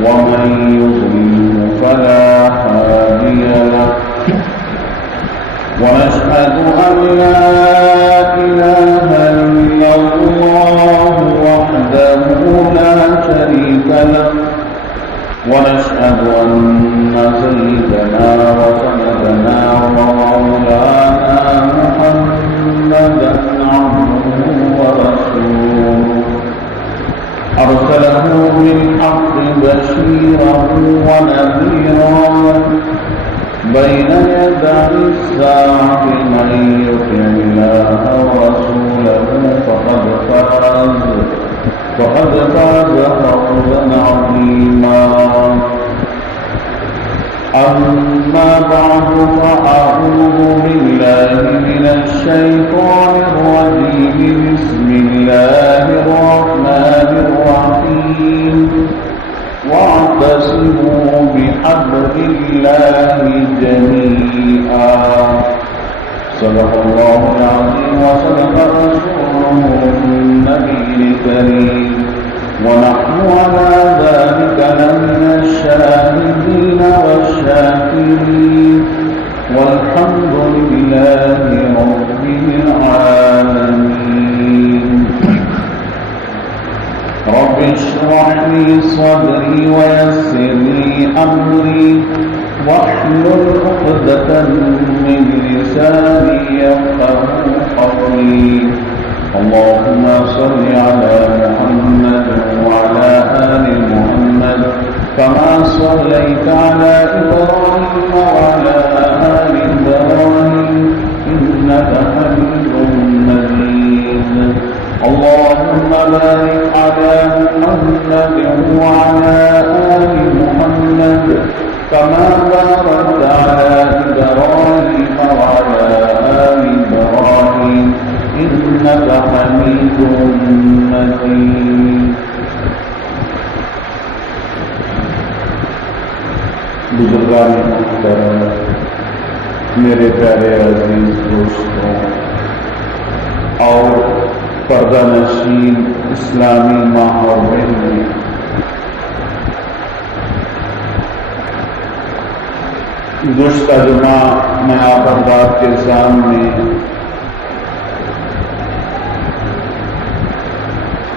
ومن يضلل فلا هادي له ونشهد أن لا إله إلا الله وحده لا شريك له ونشهد أن سيدنا وسندنا ومولانا محمدا عبده ورسوله أرسله بالحق بشيرا ونذيرا بين يدي الساعة من يطع الله ورسوله فقد فاز فوزا عظيما أما بعد فأعوذ بالله من الشيطان الرجيم بسم الله الرحمن الرحيم واعتصموا بحبل الله جميعا صدق الله العظيم وصدق رسوله النبي الكريم ونحن على ذلك لمن الشاهدين والشاكرين والحمد لله رب العالمين رب اشرح لي صدري ويسر لي أمري واحلل عقدة من لساني يفقهوا قولي اللهم صل على محمد وعلى آل محمد كما صليت على إبراهيم وعلى آل إبراهيم إنك حميد مجيد اللهم بارك على محمد وعلى آل محمد كما باركت على إبراهيم وعلى آل إبراهيم إنك حميد مجيد بزرگان محترم میرے پیارے عزیز دوستوں اور پردہ نشین اسلامی ماں اور بہنیں، گزشتہ جمعہ میں آپ حضرات کے سامنے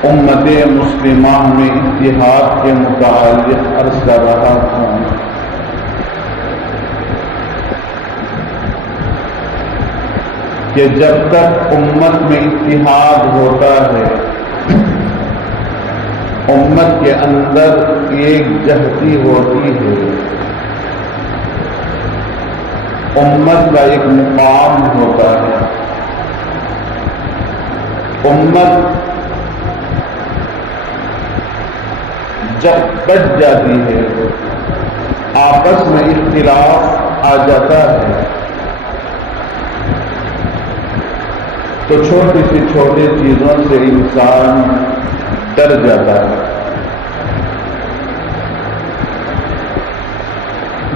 امت مسلمہ میں اتحاد کے متعلق عرض کر رہا ہوں کہ جب تک امت میں اتحاد ہوتا ہے، امت کے اندر ایک جہتی ہوتی ہے، امت کا ایک مقام ہوتا ہے، امت جب بچ جاتی ہے، آپس میں اختلاف آ جاتا ہے تو چھوٹی سی چھوٹی چیزوں سے انسان ڈر جاتا ہے۔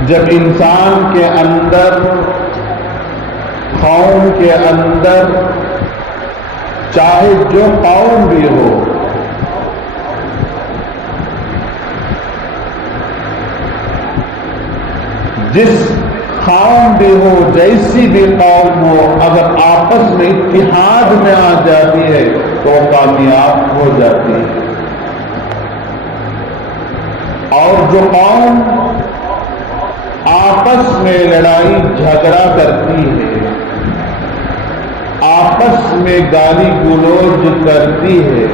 جب انسان کے اندر، قوم کے اندر، چاہے جو قوم بھی ہو، جس قوم بھی ہو، جیسی بھی قوم ہو، اگر آپس میں اتحاد میں آ جاتی ہے تو کامیاب ہو جاتی ہے، اور جو قوم آپس میں لڑائی جھگڑا کرتی ہے، آپس میں گالی گلوچ کرتی ہے،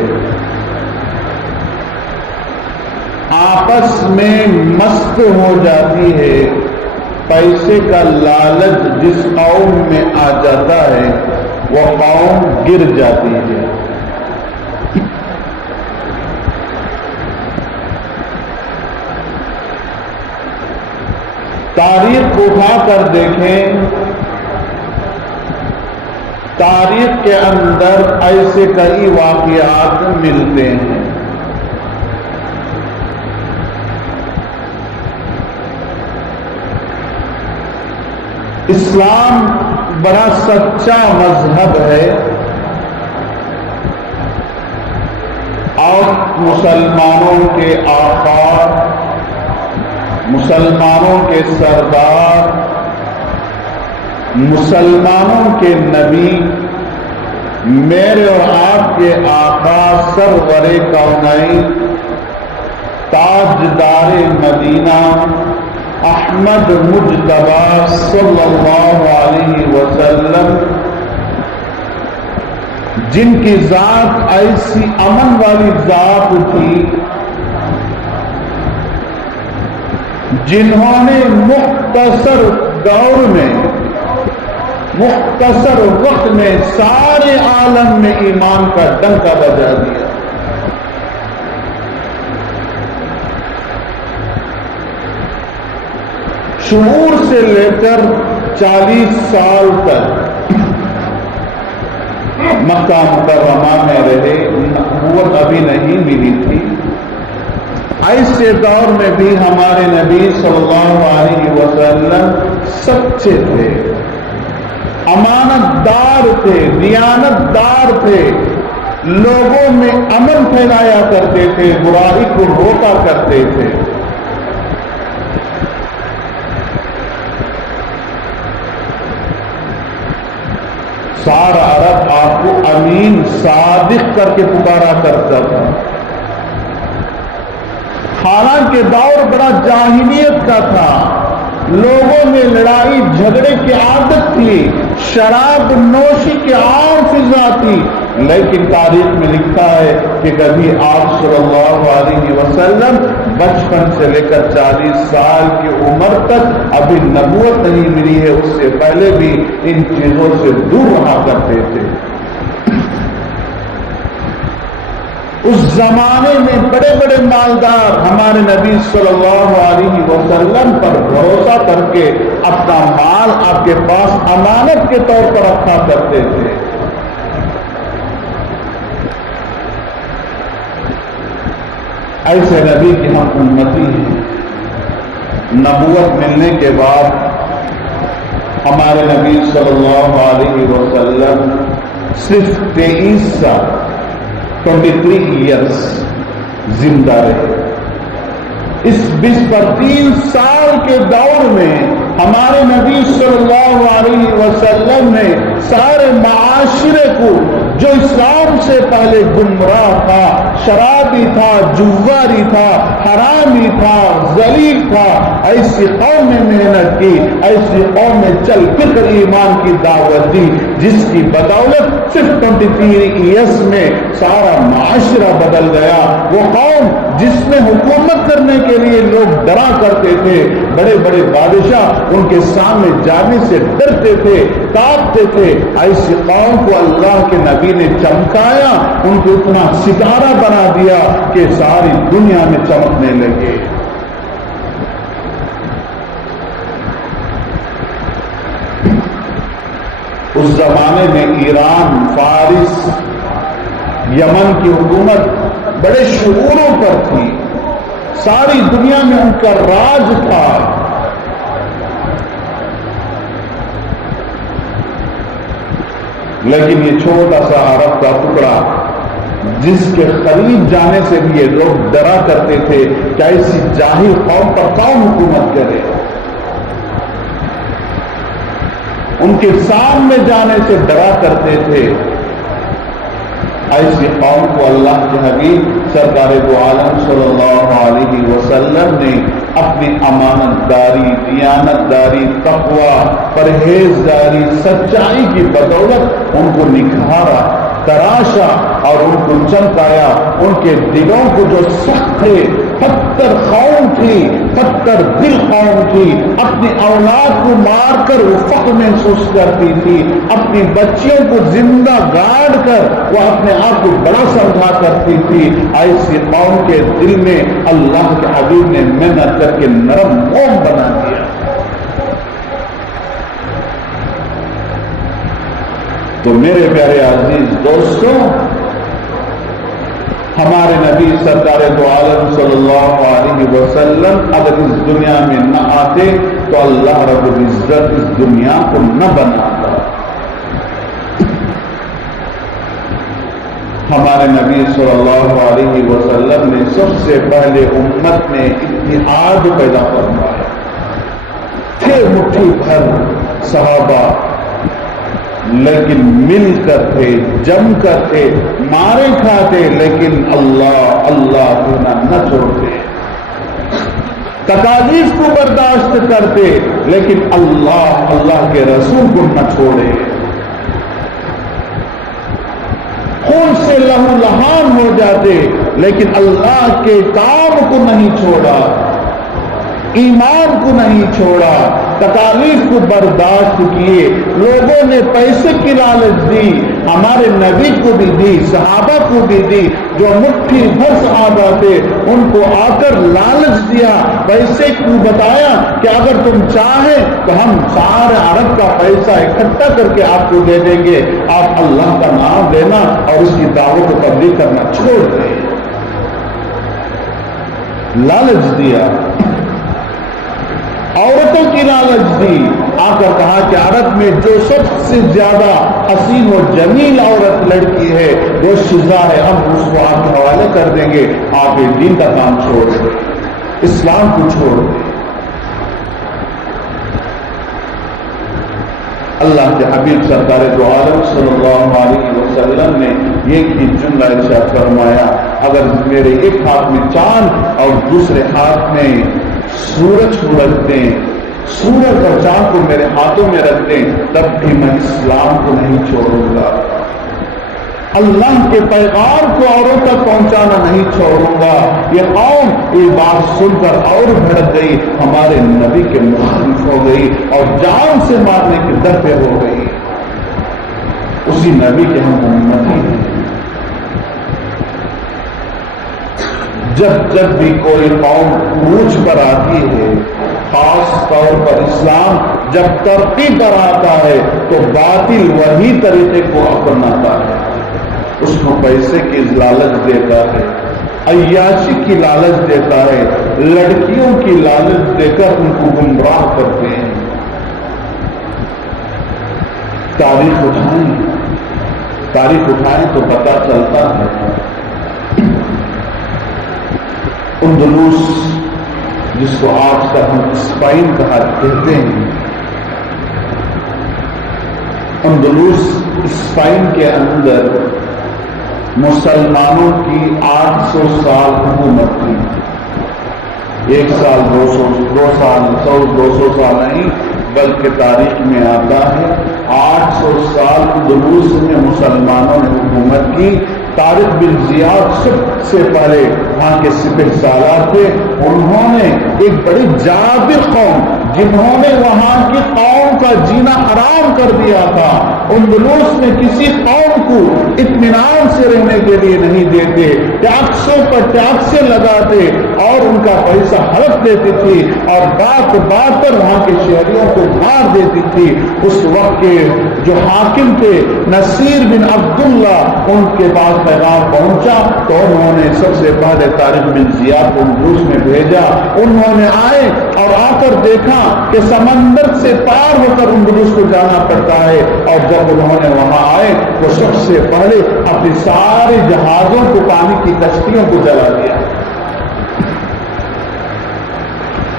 آپس میں مست ہو جاتی ہے، پیسے کا لالچ جس قوم میں آ جاتا ہے وہ قوم گر جاتی ہے۔ تاریخ اٹھا کر دیکھیں، تاریخ کے اندر ایسے کئی واقعات ملتے ہیں۔ اسلام بڑا سچا مذہب ہے اور مسلمانوں کے آقا مسلمانوں کے سردار، مسلمانوں کے نبی، میرے اور آپ کے آقا سرور کونین، تاجدار مدینہ، احمد مجتبی صلی اللہ علیہ وسلم، جن کی ذات ایسی امن والی ذات تھی، جنہوں نے مختصر دور میں، مختصر وقت میں سارے عالم میں ایمان کا ڈنکا بجا دیا۔ شعور سے لے کر 40 سال تک مکہ مکرمہ میں رہے، نبوت ابھی نہیں ملی تھی۔ ایسے دور میں بھی ہمارے نبی صلی اللہ علیہ وسلم سچے تھے، امانت دار تھے، دیانت دار تھے، لوگوں میں امن پھیلایا کرتے تھے، برائی کو روکا کرتے تھے۔ سارا عرب آپ کو امین صادق کر کے پکارا کرتا تھا۔ حالانکہ دور بڑا جاہلیت کا تھا، لوگوں میں لڑائی جھگڑے کی عادت تھی، شراب نوشی کی عام فضا تھی، لیکن تاریخ میں لکھا ہے کہ کبھی آپ صلی اللہ علیہ وسلم بچپن سے لے کر 40 سال کی عمر تک ابھی نبوت نہیں ملی ہے، اس سے پہلے بھی ان چیزوں سے دور رہا کرتے تھے۔ اس زمانے میں بڑے بڑے مالدار ہمارے نبی صلی اللہ علیہ وسلم پر بھروسہ کر کے اپنا مال آپ کے پاس امانت کے طور پر رکھا کرتے تھے۔ ایسے نبی کی ہم امتی ہیں۔ نبوت ملنے کے بعد ہمارے نبی صلی اللہ علیہ وسلم صرف 23 سال 23 ایئرس زندہ رہے۔ اس 23 سال کے دور میں ہمارے نبی صلی اللہ علیہ وسلم نے سارے معاشرے کو جو اسلام سے پہلے گمراہ تھا، شرابی تھا، جواری تھا، حرامی تھا، ذلیل تھا، ایسی قوم میں محنت کی، ایسی قوم میں چل پھر کر ایمان کی دعوت دی، جس کی بدولت صرف 23 ایئرس میں سارا معاشرہ بدل گیا۔ وہ قوم جس میں حکومت کرنے کے لیے لوگ ڈرا کرتے تھے، بڑے بڑے بادشاہ ان کے سامنے جانے سے ڈرتے تھے، کانپتے تھے، ایسی قوم کو اللہ کے نبی نے چمکایا، ان کو اتنا ستارہ بنا دیا کہ ساری دنیا میں چمکنے لگے۔ اس زمانے میں ایران، فارس، یمن کی حکومت بڑے شعوروں پر تھی، ساری دنیا میں ان کا راج تھا۔ لیکن یہ چھوٹا سا عرب کا ٹکڑا جس کے قریب جانے سے بھی یہ لوگ ڈرا کرتے تھے کہ ایسی جاہل قوم پر کون حکومت کرے، ان کے سامنے جانے سے ڈرا کرتے تھے۔ ایسی قوم کو اللہ کے حبیب سرکار دو عالم صلی اللہ علیہ وسلم نے اپنی امانت داری، دیانت داری، تقوی، پرہیزگاری، سچائی کی بدولت ان کو نکھارا، تراشا اور ان کو چمکایا۔ ان کے دلوں کو جو سخت تھے، پتھر قوم تھی، پتھر دل قوم تھی، اپنی اولاد کو مار کر وہ فخر محسوس کرتی تھی، اپنی بچیوں کو زندہ گاڑ کر وہ اپنے آپ کو بڑا سمجھا کرتی تھی۔ ایسی قوم کے دل میں اللہ کے حبیب نے محنت کر کے نرم موم بنا دیا۔ تو میرے پیارے عزیز دوستوں، ہمارے نبی سرکار دو عالم صلی اللہ علیہ وسلم اگر اس دنیا میں نہ آتے تو اللہ رب العزت اس دنیا کو نہ بناتا۔ ہمارے نبی صلی اللہ علیہ وسلم نے سب سے پہلے امت میں اتحاد پیدا فرمایا تھے مٹھی بھر صحابہ، لیکن مل کر تھے، جم کر تھے، مارے کھاتے، لیکن اللہ اللہ کو نہ چھوڑتے، تکالیف کو برداشت کرتے، لیکن اللہ اللہ کے رسول کو نہ چھوڑے، خون سے لہو لہان ہو جاتے، لیکن اللہ کے کام کو نہیں چھوڑا، ایمان کو نہیں چھوڑا، تکالیف کو برداشت کیے۔ لوگوں نے پیسے کی لالچ دی، ہمارے نبی کو بھی دی، صحابہ کو بھی دی، جو مٹھی بھر صحابہ تھے ان کو آ کر لالچ دیا، پیسے کو بتایا کہ اگر تم چاہیں تو ہم سارے عرب کا پیسہ اکٹھا کر کے آپ کو دے دیں گے، آپ اللہ کا نام لینا اور اس کی دعوت کو تبلیغ کرنا چھوڑ دیں۔ لالچ دیا، عورتوں کی لالچ دی، آ کر کہا کہ عرب میں جو سب سے زیادہ حسین و جمیل عورت لڑکی ہے وہ شیزہ ہے، ہم اس کو آپ کے حوالے کر دیں گے، آپ یہ دین کا کام چھوڑ دیں، اسلام کو چھوڑ دیں۔ اللہ کے حبیب سرکار دو عالم صلی اللہ علیہ وسلم نے یہ جملہ ارشاد فرمایا، اگر میرے ایک ہاتھ میں چاند اور دوسرے ہاتھ میں سورج کو رکھ دیں، سورج اور چاند کو میرے ہاتھوں میں رکھ دیں، تب بھی میں اسلام کو نہیں چھوڑوں گا، اللہ کے پیغام کو اوروں تک پہنچانا نہیں چھوڑوں گا۔ یہ قوم یہ بات سن کر اور بھڑک گئی، ہمارے نبی کے مخالف ہو گئی اور جان سے مارنے کے در پہ ہو گئی۔ اسی نبی کے ہم امتی ہیں۔ جب جب بھی کوئی قوم عروج پر آتی ہے، خاص طور پر اسلام جب ترقی پر آتا ہے تو باطل وہی طریقے کو اپناتا ہے، اس کو پیسے کی لالچ دیتا ہے، عیاشی کی لالچ دیتا ہے، لڑکیوں کی لالچ دے کر ان کو گمراہ کرتے ہیں۔ تاریخ اٹھائیں تو پتہ چلتا ہے اندلس، جس کو آج کل ہم اسپین کہتے ہیں، اندلس اسپین کے اندر مسلمانوں کی 800 سال حکومت تھی، 1 سال 200 سال 200 سال نہیں، بلکہ تاریخ میں آتا ہے 800 سال اندلس میں مسلمانوں نے حکومت کی۔ طارق بن زیاد سب سے پہلے وہاں کے سپہ سالار تھے، انہوں نے ایک بڑی جابر قوم جنہوں نے وہاں کی قوم کا جینا حرام کر دیا تھا، اندلس میں کسی قوم کو اطمینان سے رہنے کے لیے نہیں دیتے، ٹیکسوں پر ٹیکسیں لگاتے اور ان کا پیسہ ہڑپ دیتی تھی اور بات بات پر وہاں کے شہریوں کو مار دیتی تھی۔ اس وقت کے جو حاکم تھے نصیر بن عبداللہ، ان کے پاس پیغام پہنچا تو انہوں نے سب سے پہلے طارق بن زیاد کو اندلس میں بھیجا۔ انہوں نے آئے اور آ کر دیکھا کہ سمندر سے پار ہو کر اندلس کو جانا پڑتا ہے، اور جب انہوں نے وہاں آئے تو سب سے پہلے اپنی سارے جہازوں کو، پانی کی کشتیوں کو جلا دیا۔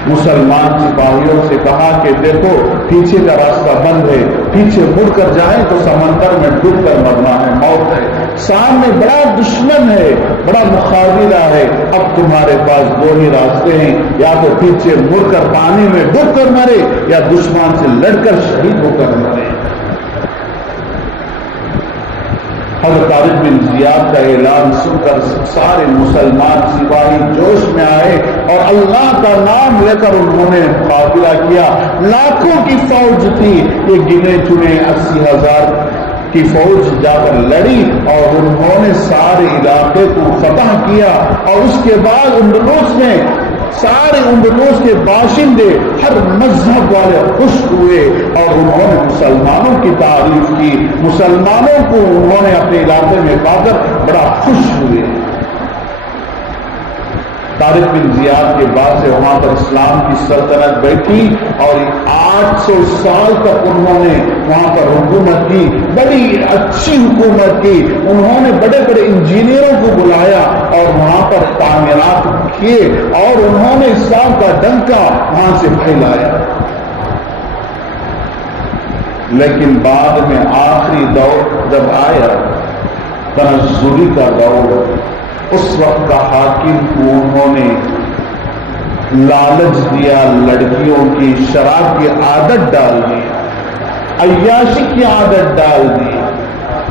مسلمان سپاہیوں سے کہا کہ دیکھو پیچھے کا راستہ بند ہے، پیچھے مڑ کر جائیں تو سمندر میں ڈوب کر مرنا ہے، موت ہے، سامنے بڑا دشمن ہے، بڑا مقابلہ ہے، اب تمہارے پاس 2 ہی راستے ہیں، یا تو پیچھے مڑ کر پانی میں ڈوب کر مرے یا دشمن سے لڑ کر شہید ہو کر مرے۔ حضرت طارق بن زیاد کا اعلان سن کر سارے مسلمان سپاہی جوش میں آئے اور اللہ کا نام لے کر انہوں نے مقابلہ کیا۔ لاکھوں کی فوج تھی، یہ گنے چنے 80,000 کی فوج جا کر لڑی اور انہوں نے سارے علاقے کو فتح کیا، اور اس کے بعد اندلس میں سارے اندلس کے باشندے ہر مذہب والے خوش ہوئے اور انہوں نے مسلمانوں کی تعریف کی، مسلمانوں کو انہوں نے اپنے علاقے میں پا کر بڑا خوش ہوئے۔ طارق بن زیاد کے بعد سے وہاں پر اسلام کی سلطنت بیٹھی اور 800 سال تک انہوں نے وہاں پر حکومت کی، بڑی اچھی حکومت کی۔ انہوں نے بڑے بڑے انجینئروں کو بلایا اور وہاں پر تعمیرات کیے اور انہوں نے اسلام کا ڈنکا وہاں سے پھیلایا۔ لیکن بعد میں آخری دور جب آیا تنزلی کا دور، اس وقت کا حاکم کو انہوں نے لالچ دیا، لڑکیوں کی شراب کی عادت ڈال دی، عیاشی کی عادت ڈال دی۔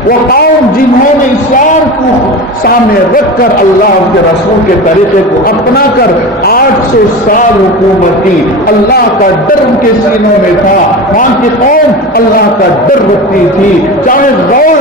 وہ قوم جنہوں نے اسلام کو سامنے رکھ کر اللہ کے رسول کے طریقے کو اپنا کر 800 سال حکومت کی، اللہ کا ڈر ان کے سینوں میں تھا، وہاں کی قوم اللہ کا ڈر رکھتی تھی، چاہے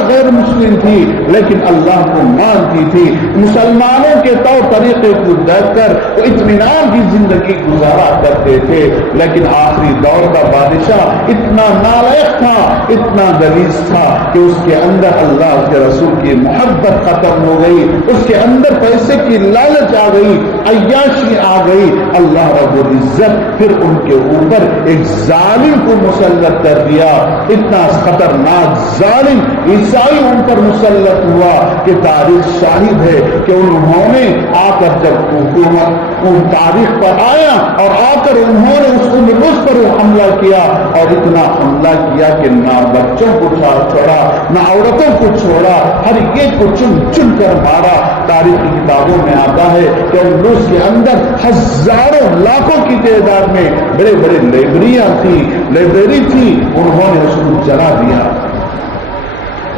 غیر مسلم تھی لیکن اللہ کو مانتی تھی۔ مسلمانوں کے طور طریقے کو دیکھ کر وہ اطمینان کی زندگی گزارا کرتے تھے۔ لیکن آخری دور کا بادشاہ اتنا نالائق تھا، اتنا غلیظ تھا کہ اس کے اندر اللہ کے رسول کی محبت ختم ہو گئی، اس کے اندر پیسے کی لالچ آ گئی، عیاشی آ گئی۔ اللہ رب العزت پھر ان کے اوپر ایک ظالم کو مسلط کر دیا، اتنا خطرناک ظالم عیسائی ان پر مسلط ہوا کہ تاریخ شاہد ہے کہ انہوں نے آ کر جب حکومت ان تاریخ پر آیا اور آ کر انہوں نے اس پر حملہ کیا اور اتنا حملہ کیا کہ نہ بچوں کو چھوڑا نہ عورتوں کو چھوڑا، ہر ایک کو چن چن کر مارا۔ تاریخ کی کتابوں میں آتا ہے کہ روس کے اندر ہزاروں لاکھوں کی تعداد میں بڑے بڑے لائبریری تھی، انہوں نے اس کو جلا دیا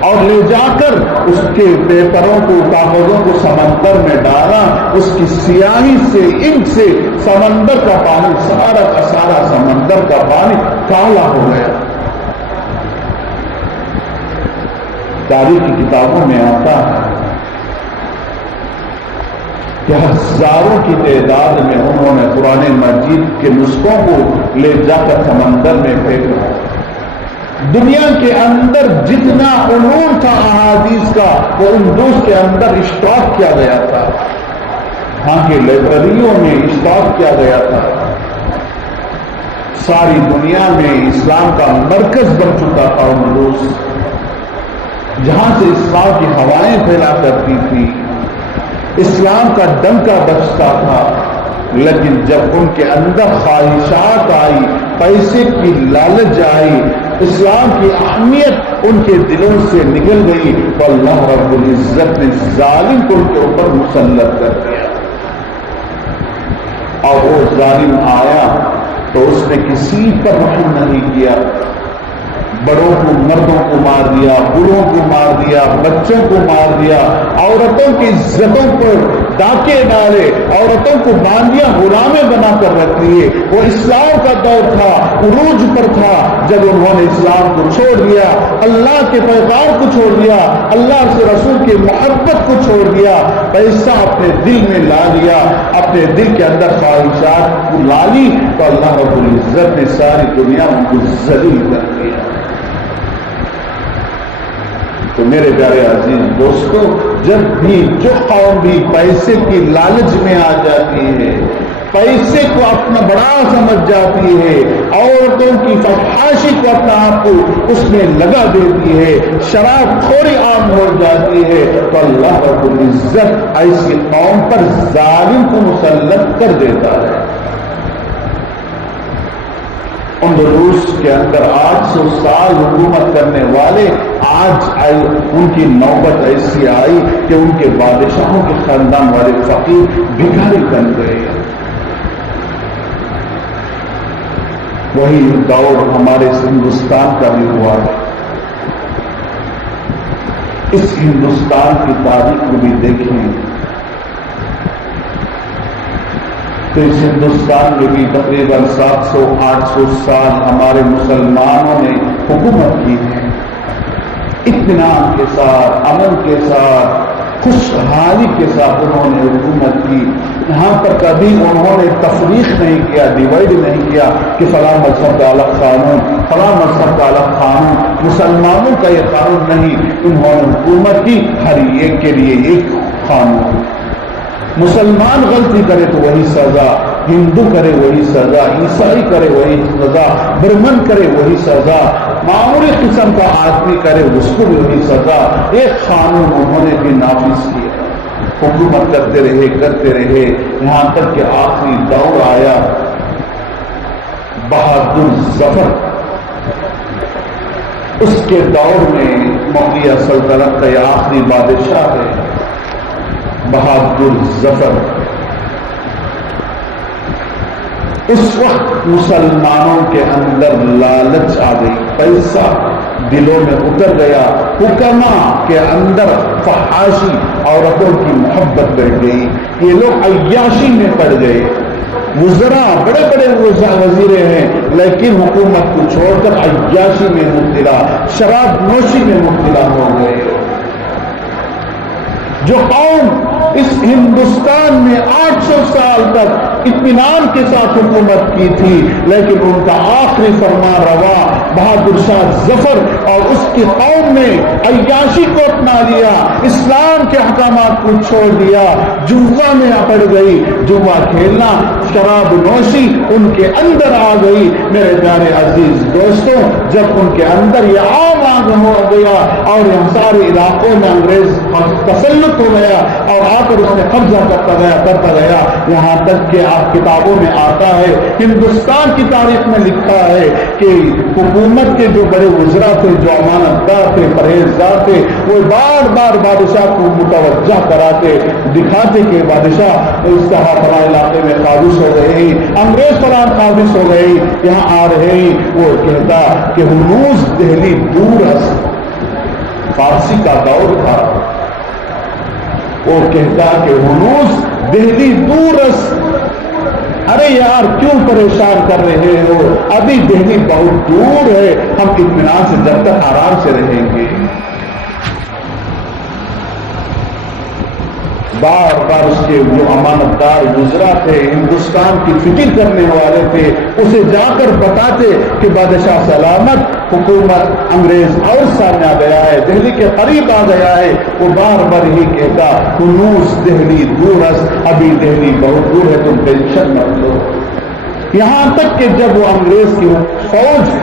اور لے جا کر اس کے پیپروں کو کاغذوں کو سمندر میں ڈالا، اس کی سیاہی سے انک سے سمندر کا پانی سارا کا سارا سمندر کا پانی کالا ہو گیا۔ تاریخ کی کتابوں میں آتا ہے کہ ہزاروں کی تعداد میں انہوں نے قرآن مجید کے نسخوں کو لے جا کر سمندر میں پھینکا۔ دنیا کے اندر جتنا علوم تھا احادیث کا وہ ان روس کے اندر اسٹاک کیا گیا تھا، وہاں کی لائبریریوں میں اسٹاک کیا گیا تھا۔ ساری دنیا میں اسلام کا مرکز بن چکا تھا ان روس، جہاں سے اسلام کی ہوائیں پھیلا کرتی تھی، اسلام کا ڈنکا بجتا تھا۔ لیکن جب ان کے اندر خواہشات آئی، پیسے کی لالچ آئی، اسلام کی اہمیت ان کے دلوں سے نکل گئی تو اللہ رب العزت نے ظالم کو ان کے اوپر مسلط کر دیا۔ اور وہ ظالم آیا تو اس نے کسی پر رحم نہیں کیا، بڑوں کو مردوں کو مار دیا، بوڑھوں کو مار دیا، بچوں کو مار دیا، عورتوں کی عزتوں پر ڈاکے ڈالے، عورتوں کو باندیا غلامیں بنا کر رکھ لیے۔ وہ اسلام کا دور تھا، عروج پر تھا، جب انہوں نے اسلام کو چھوڑ دیا، اللہ کے پیغام کو چھوڑ دیا، اللہ سے رسول کی محبت کو چھوڑ دیا، پیسہ اپنے دل میں لا لیا، اپنے دل کے اندر خواہشات کو لا لی تو اللہ رب العزت نے ساری دنیا ان کو ذلیل کر دیا۔ تو میرے پیارے عزیز دوستو، جب بھی جو قوم بھی پیسے کی لالچ میں آ جاتی ہے، پیسے کو اپنا بڑا سمجھ جاتی ہے، عورتوں کی فحاشی کو اپنا آپ کو اس میں لگا دیتی ہے، شراب خوری عام ہو جاتی ہے، تو اللہ رب العزت ایسی قوم پر ظالم کو مسلط کر دیتا ہے۔ اندلس کے اندر 800 سال حکومت کرنے والے آج ان کی نوبت ایسی آئی کہ ان کے بادشاہوں کے خاندان والے فقیر بھکاری بن گئے۔ وہی دور ہمارے ہندوستان کا بھی ہوا ہے۔ اس ہندوستان کی تاریخ کو بھی دیکھیں تو اس ہندوستان میں بھی تقریباً 700-800 سال ہمارے مسلمانوں نے حکومت کی ہے، اطمینان کے ساتھ، امن کے ساتھ، خوشحالی کے ساتھ انہوں نے حکومت کی۔ یہاں پر کبھی انہوں نے تفریق نہیں کیا، ڈیوائڈ نہیں کیا کہ فلاں مذہب کا الگ قانون، فلاں مذہب کا الگ قانون، مسلمانوں کا یہ قانون نہیں۔ انہوں نے حکومت کی، ہر ایک کے لیے ایک قانون۔ مسلمان غلطی کرے تو وہی سزا، ہندو کرے وہی سزا، عیسائی کرے وہی سزا، برہمن کرے وہی سزا، معمولی قسم کا آدمی کرے اس کو بھی وہی سزا۔ ایک قانون انہوں نے بھی نافذ کیا، حکومت کرتے رہے یہاں تک کہ آخری دور آیا بہادر ظفر، اس کے دور میں مغلیہ سلطنت کا یہ آخری بادشاہ ہے بہادر ظفر۔ اس وقت مسلمانوں کے اندر لالچ آ گئی، پیسہ دلوں میں اتر گیا، حکما کے اندر فحاشی، عورتوں کی محبت بڑھ گئی، یہ لوگ عیاشی میں پڑ گئے۔ وزراء بڑے بڑے وزیرے ہیں لیکن حکومت کو چھوڑ کر عیاشی میں مبتلا، شراب نوشی میں مبتلا ہو گئے۔ جو قوم اس ہندوستان میں 800 سال تک اطمینان کے ساتھ حکومت کی تھی، لیکن ان کا آخری فرمان روا بہادر شاہ ظفر اور اس کی قوم نے عیاشی کو اپنا لیا، اسلام کے احکامات کو چھوڑ دیا، جوا میں پڑ گئی، جوا کھیلنا، شراب نوشی ان کے اندر آ گئی۔ میرے پیارے عزیز دوستوں، جب ان کے اندر یہ عام آگ ہو گیا اور یہ سارے علاقوں میں انگریز تسلط ہو گیا اور آ کر اس نے قبضہ کرتا گیا، یہاں تک کہ آپ کتابوں میں آتا ہے، ہندوستان کی تاریخ میں لکھا ہے کہ حکومت کے جو بڑے وزراء تھے، جو امانتدار تھے، پرہیزگار تھے، وہ بار بار بادشاہ کو متوجہ کراتے، دکھاتے کہ بادشاہ اس طرح فلاں علاقے میں قابض ہو گئے ہیں، انگریز فلاں قابض ہو گئے، یہاں آ رہے ہیں۔ وہ کہتا کہ ہنوز دہلی دور ہے، فارسی کا دور تھا، وہ کہتا کہ ہنوز دہلی دور ہے۔ ارے یار کیوں پریشان کر رہے ہو، ابھی دہلی بہت دور ہے، ہم اطمینان سے جب تک آرام سے رہیں گے۔ بار بار اس کے جو امانتدار وزراء تھے، ہندوستان کی فکر کرنے والے تھے، اسے جا کر بتاتے کہ بادشاہ سلامت، حکومت انگریز اور سامنے آ گیا ہے، دہلی کے قریب آ گیا ہے۔ وہ بار بار ہی کہتا ہنوز دہلی دور ہے، ابھی دہلی بہت دور ہے، تم ٹینشن مت لو۔ یہاں تک کہ جب وہ انگریز کی فوج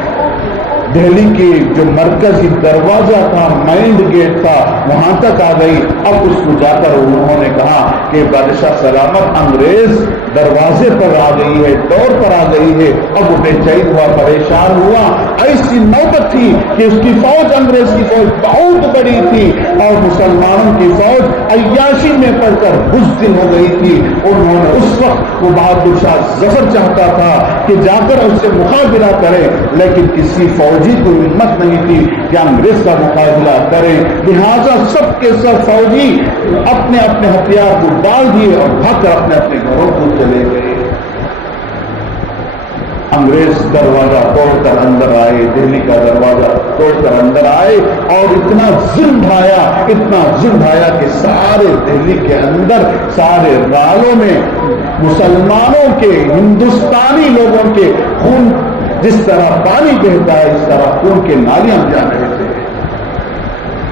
دہلی کی جو مرکزی دروازہ تھا، مینڈ گیٹ تھا، وہاں تک آ گئی، اب اس کو جا کر انہوں نے کہا کہ بادشاہ سلامت، انگریز دروازے پر آ گئی ہے، دور پر آ گئی ہے۔ اب وہ بے چین ہوا، پریشان ہوا، ایسی نوبت تھی کہ اس کی فوج، انگریز کی فوج بہت بڑی تھی اور مسلمانوں کی فوج عیاشی میں پڑ کر بزدل ہو گئی تھی۔ انہوں نے اس وقت وہ بہادر شاہ ظفر چاہتا تھا کہ جا کر اس سے مقابلہ کرے، لیکن کسی فوجی کو ہمت نہیں تھی کہ انگریز کا مقابلہ کرے، لہذا سب کے سب فوجی اپنے اپنے ہتھیار کو ڈال دیے اور بھاگ کر اپنے اپنے گھروں کو چلے گئے۔ انگریز دروازہ توڑ کر اندر آئے، دہلی کا دروازہ توڑ کر اندر آئے اور اتنا ظلم ڈھایا کہ سارے دہلی کے اندر، سارے رالوں میں مسلمانوں کے، ہندوستانی لوگوں کے خون جس طرح پانی بہتا ہے، اس طرح خون کے نالیاں جا رہے تھے۔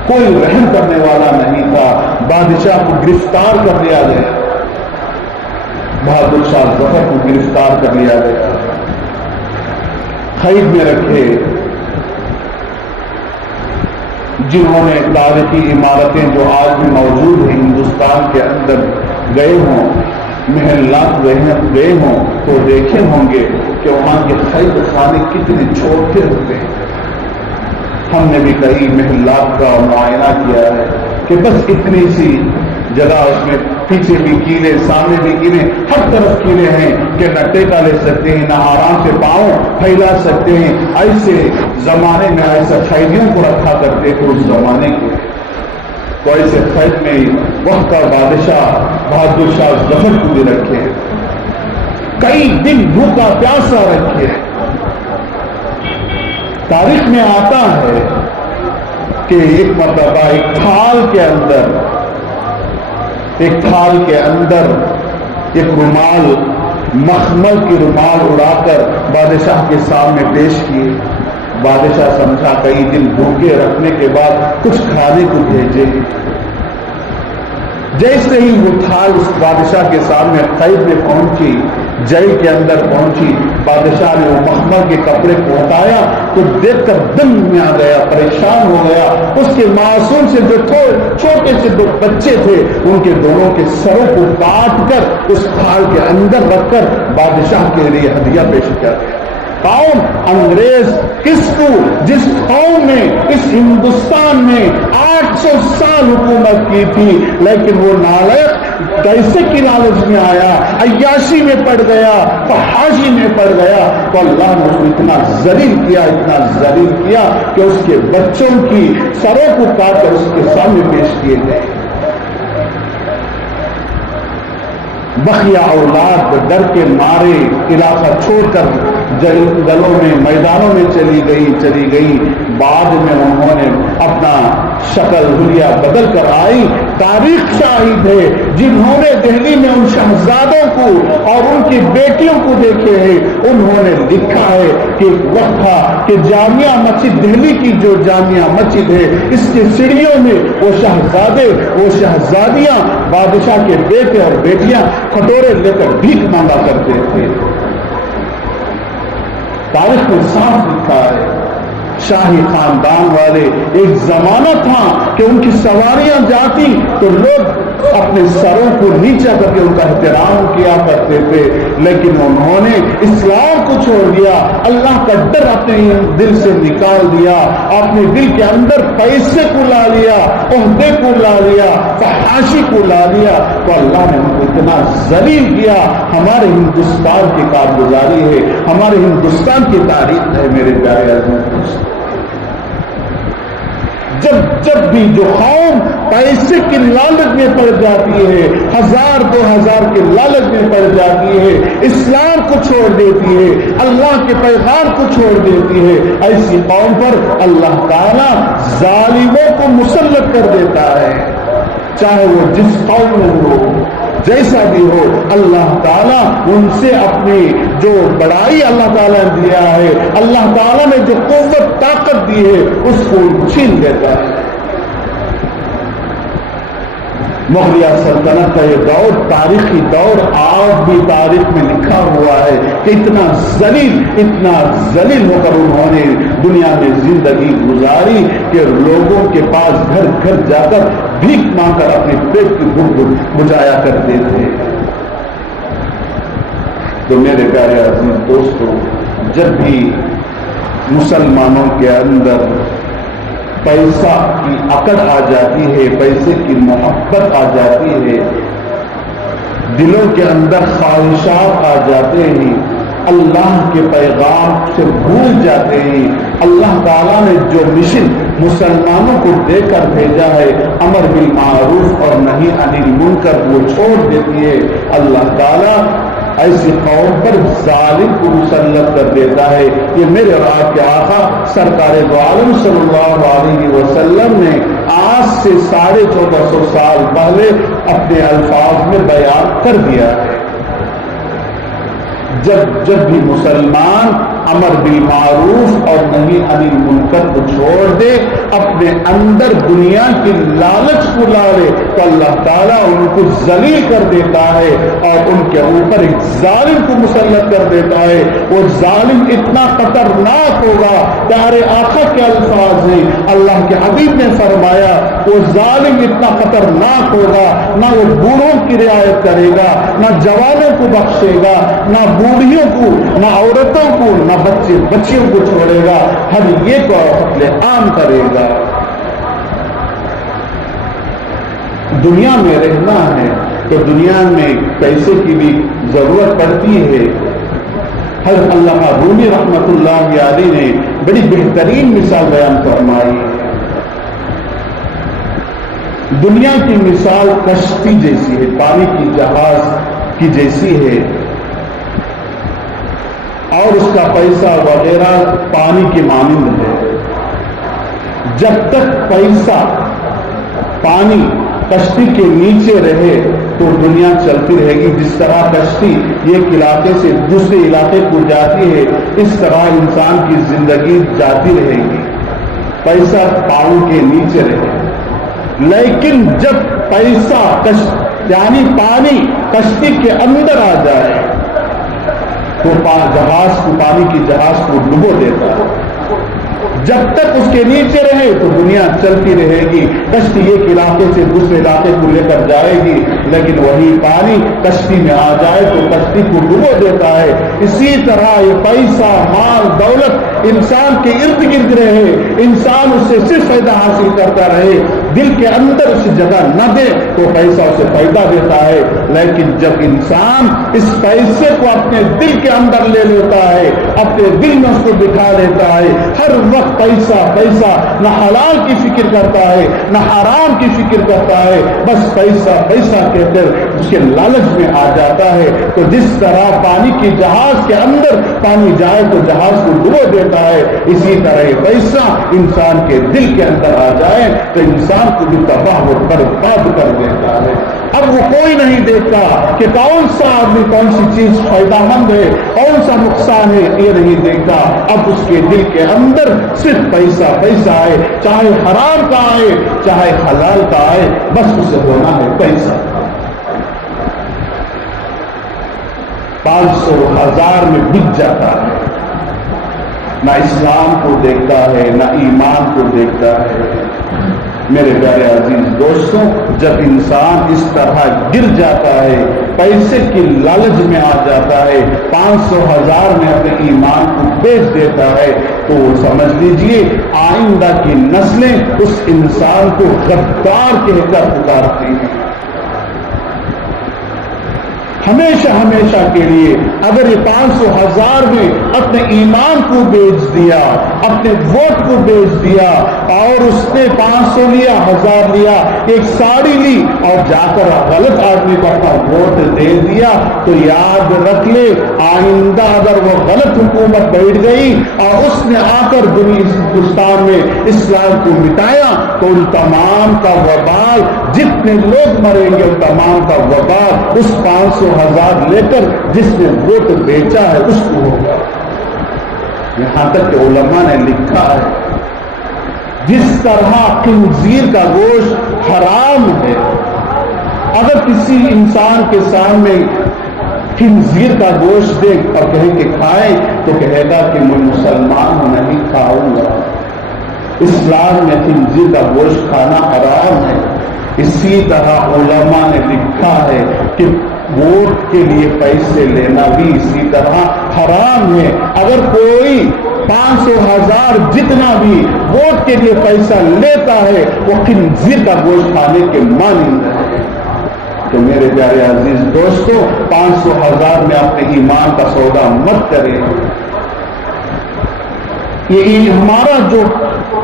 کوئی رحم کرنے والا نہیں تھا۔ بادشاہ کو گرفتار کر لیا گیا، بہادر شاہ ظفر کو گرفتار کر لیا گیا، قید میں رکھے۔ جنہوں نے تاریخی عمارتیں جو آج بھی موجود ہیں ہندوستان کے اندر گئے ہوں، محلات گئے ہوں، تو دیکھے ہوں گے کہ وہاں کے قید خانے کتنے چھوٹے ہوتے ہیں۔ ہم نے بھی کئی محلات کا معائنہ کیا ہے کہ بس اتنی سی جگہ، اس میں پیچھے بھی کیلے، سامنے بھی کیلے، ہر طرف کیلے ہیں کہ نہ ٹیکا لے سکتے ہیں، نہ آرام سے پاؤں پھیلا سکتے ہیں۔ ایسے زمانے میں ایسا قیدیوں کو رکھا کرتے تھے اس زمانے کے، تو ایسے قید میں وقت کا بادشاہ بہادر شاہ ظفر کو بھی رکھے، کئی دن بھوکا پیاسا رکھے۔ تاریخ میں آتا ہے کہ ایک مرتبہ ایک تھال کے اندر ایک رومال، مخمل کی رومال اڑا کر بادشاہ کے سامنے پیش کیے۔ بادشاہ سمجھا کئی دن بھوکے رکھنے کے بعد کچھ کھانے کو بھیجے، جیسے ہی وہ تھال اس بادشاہ کے سامنے قید میں پہنچی، جیل کے اندر پہنچی، بادشاہ نے وہ مخمل کے کپڑے کو ہٹایا تو دیکھ کر دم میں آ گیا، پریشان ہو گیا۔ اس کے معصوم سے جو چھوٹے سے دو بچے تھے ان کے دونوں کے سروں کو کاٹ کر اس تھال کے اندر رکھ کر بادشاہ کے لیے ہدیہ پیش کیا گیا۔ قوم انگریز کس کو، جس قوم نے اس ہندوستان میں 800 سال حکومت کی تھی، لیکن وہ نالائق کیسے کی لالچ میں آیا، عیاشی میں پڑ گیا، فحاشی میں پڑ گیا، تو اللہ نے اس کو اتنا ذلیل کیا، اتنا ذلیل کیا کہ اس کے بچوں کی سروں کو کاٹ کر اس کے سامنے پیش کیے گئے۔ بقیہ اولاد ڈر کے مارے علاقہ چھوڑ کر جنگلوں میں، میدانوں میں چلی گئی۔ بعد میں انہوں نے اپنا شکل حلیہ بدل کر آئی۔ تاریخ شاہد ہے، جنہوں نے دہلی میں ان شہزادوں کو اور ان کی بیٹیوں کو دیکھے ہیں، انہوں نے لکھا ہے کہ ایک وقت تھا کہ جامعہ مسجد، دہلی کی جو جامعہ مسجد ہے، اس کے سیڑھیوں میں وہ شہزادے، وہ شہزادیاں، بادشاہ کے بیٹے اور بیٹیاں کٹورے لے کر بھیک مانگا کرتے تھے۔ تاریخ میں صاف لکھا ہے۔ شاہی خاندان والے ایک زمانہ تھا کہ ان کی سواریاں جاتی تو لوگ اپنے سروں کو نیچا کر کے ان کا احترام کیا کرتے تھے، لیکن انہوں نے اسلام کو چھوڑ دیا، اللہ کا ڈر اپنے دل سے نکال دیا، اپنے دل کے اندر پیسے کو لا لیا، عہدے کو لا لیا، فحاشی کو لا لیا، تو اللہ نے ان کو اتنا ذلیل کیا۔ ہمارے ہندوستان کی کارگزاری ہے، ہمارے ہندوستان کی تاریخ ہے میرے پیارے عزیز۔ جب بھی جو قوم پیسے کی لالچ میں پڑ جاتی ہے، 1000 2000 کے لالچ میں پڑ جاتی ہے، اسلام کو چھوڑ دیتی ہے، اللہ کے پیغام کو چھوڑ دیتی ہے، ایسی قوم پر اللہ تعالیٰ ظالموں کو مسلط کر دیتا ہے، چاہے وہ جس قوم میں ہو، جیسا بھی ہو۔ اللہ تعالیٰ ان سے اپنی جو بڑائی اللہ تعالیٰ نے دیا ہے، اللہ تعالیٰ نے جو قوت طاقت دی ہے، اس کو چھین دیتا ہے۔ مغلیہ سلطنت کا یہ دور تاریخی دور آج بھی تاریخ میں لکھا ہوا ہے کہ اتنا ذلیل ہو کر انہوں نے دنیا میں زندگی گزاری کہ لوگوں کے پاس گھر گھر جا کر بھیک مانگ کر اپنے پیٹ کی بھوک بجھایا کرتے تھے۔ تو میرے پیارے عزیز دوستو، جب بھی مسلمانوں کے اندر پیسہ کی اکڑ آ جاتی ہے، پیسے کی محبت آ جاتی ہے، دلوں کے اندر خواہشات آ جاتے ہیں، اللہ کے پیغام سے بھول جاتے ہیں، اللہ تعالیٰ نے جو مشن مسلمانوں کو دے کر بھیجا ہے، امر بالمعروف اور نہی عن المنکر، وہ چھوڑ دیتی ہے، اللہ تعالیٰ ایسی قوم پر ظالم کو مسلط کر دیتا ہے۔ یہ میرے اور آپ کے آقا سرکار دو عالم صلی اللہ علیہ وسلم نے آج سے 1450 سال پہلے اپنے الفاظ میں بیان کر دیا ہے۔ جب بھی مسلمان امر بالمعروف اور نہی عن المنکر کو چھوڑ دے، اپنے اندر دنیا کی لالچ کو لا لے، تو اللہ تعالیٰ ان کو ذلیل کر دیتا ہے اور ان کے اوپر ایک ظالم کو مسلط کر دیتا ہے۔ وہ ظالم اتنا خطرناک ہوگا، پیارے آقا کے الفاظ ہیں، اللہ کے حبیب نے فرمایا وہ ظالم اتنا خطرناک ہوگا، نہ وہ بوڑھوں کی رعایت کرے گا، نہ جوانوں کو بخشے گا، نہ بوڑھیوں کو، نہ عورتوں کو، نہ بچیوں کو چھوڑے گا، ہر یہ کو قتل عام کرے گا۔ دنیا میں رہنا ہے تو دنیا میں پیسے کی بھی ضرورت پڑتی ہے۔ حضرت علامہ رومی رحمت اللہ علیہ نے بڑی بہترین مثال بیان فرمائی۔ دنیا کی مثال کشتی جیسی ہے، پانی کی جہاز کی جیسی ہے، اور اس کا پیسہ وغیرہ پانی کے مانند ہے۔ جب تک پیسہ پانی کشتی کے نیچے رہے تو دنیا چلتی رہے گی۔ جس طرح کشتی ایک علاقے سے دوسرے علاقے کو جاتی ہے، اس طرح انسان کی زندگی جاتی رہے گی، پیسہ پاؤں کے نیچے رہے۔ لیکن جب پیسہ یعنی پانی کشتی کے اندر آ جائے تو جہاز کو پانی کی جہاز کو ڈبو دیتا ہے. جب تک اس کے نیچے رہے تو دنیا چلتی رہے گی, کشتی ایک علاقے سے دوسرے علاقے کو لے کر جائے گی, لیکن وہی پانی کشتی میں آ جائے تو کشتی کو ڈبو دیتا ہے. اسی طرح یہ پیسہ مال دولت انسان کے ارد گرد رہے, انسان اس سے صرف فائدہ حاصل کرتا رہے, دل کے اندر اسے جگہ نہ دے تو پیسہ اسے فائدہ دیتا ہے. لیکن جب انسان اس پیسے کو اپنے دل کے اندر لے لیتا ہے, اپنے دل میں اس کو بٹھا لیتا ہے, ہر وقت پیسہ پیسہ, نہ حلال کی فکر کرتا ہے نہ حرام کی فکر کرتا ہے, بس پیسہ پیسہ کہتے اس کے لالچ میں آ جاتا ہے. تو جس طرح پانی کی جہاز کے اندر پانی جائے تو جہاز کو ڈبو دیتا ہے, اسی طرح یہ پیسہ انسان کے دل کے اندر آ جائے تو انسان کو بھی تباہ و برباد کر دیتا ہے. اب وہ کوئی نہیں دیکھتا کہ کون سا آدمی کون سی چیز فائدہ مند ہے, کون سا نقصان ہے, یہ نہیں دیکھتا. اب اس کے دل کے اندر صرف پیسہ پیسہ آئے, چاہے حرام کا آئے چاہے حلال کا آئے, بس اسے ہونا ہے پیسہ. 500 1000 میں بک جاتا ہے, نہ اسلام کو دیکھتا ہے نہ ایمان کو دیکھتا ہے. میرے پیارے عزیز دوستوں, جب انسان اس طرح گر جاتا ہے, پیسے کی لالچ میں آ جاتا ہے, 500 1000 میں اپنے ایمان کو بیچ دیتا ہے, تو سمجھ لیجئے آئندہ کی نسلیں اس انسان کو غدار کہہ کر پکارتی ہیں. ہمیشہ ہمیشہ کے لیے اگر یہ 500 1000 میں اپنے ایمان کو بیچ دیا, اپنے ووٹ کو بیچ دیا, اور اس نے 500 لیا 1000 لیا, ایک ساڑی لی اور جا کر غلط آدمی کو اپنا ووٹ دے دیا, تو یاد رکھ لے آئندہ اگر وہ غلط حکومت بیٹھ گئی اور اس نے آ کر ہندوستان میں اسلام کو مٹایا, تو ان تمام کا وبال, جتنے لوگ مریں گے ان تمام کا وبال اس 500 1000 لے کر جس نے ووٹ بیچا ہے اس کو ہوگا. یہاں تک کہ علماء نے لکھا ہے جس طرح خنزیر کا گوشت حرام ہے, اگر کسی انسان کے سامنے خنزیر کا گوشت دے اور کہے کہ کھائے تو کہے گا کہ میں مسلمان ہوں نہیں کھاؤں گا. اسلام میں خنزیر کا گوشت کھانا حرام ہے. اسی طرح علماء نے لکھا ہے کہ ووٹ کے لیے پیسے لینا بھی اسی طرح حرام ہے. اگر کوئی 500 1000 جتنا بھی ووٹ کے لیے پیسہ لیتا ہے وہ خنزیر کا گوشت کھانے کے مانند ہے. تو میرے پیارے عزیز دوستو, 500 1000 میں اپنے ایمان کا سودا مت کریں. یہ ہمارا جو